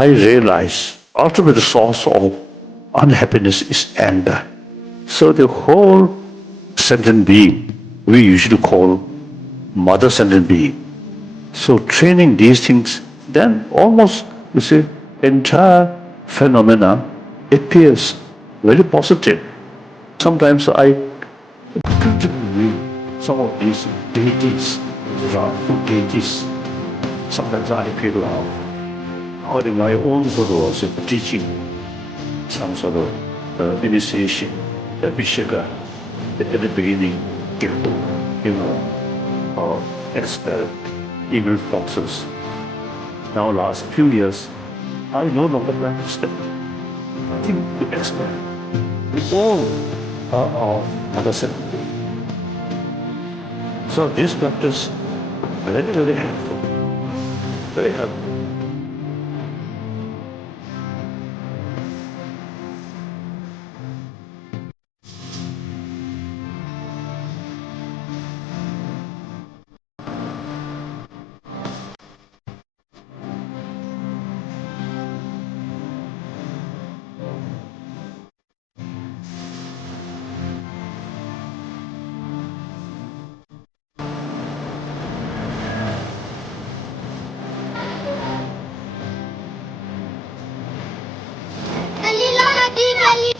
I realize ultimate source of unhappiness is anger. So the whole sentient being we usually call mother sentient being. So training these things, then almost you see entire phenomena appears very positive. Sometimes I read some of these deities, deities. Sometimes I feel how my own guru was teaching some sort of initiation, the Vishaka at the beginning, you know, expel evil forces. Now, last few years, I no longer practice that. Nothing to expel. We all are of other self. So this practice very, very helpful. Very helpful. Kali Lodi, Kali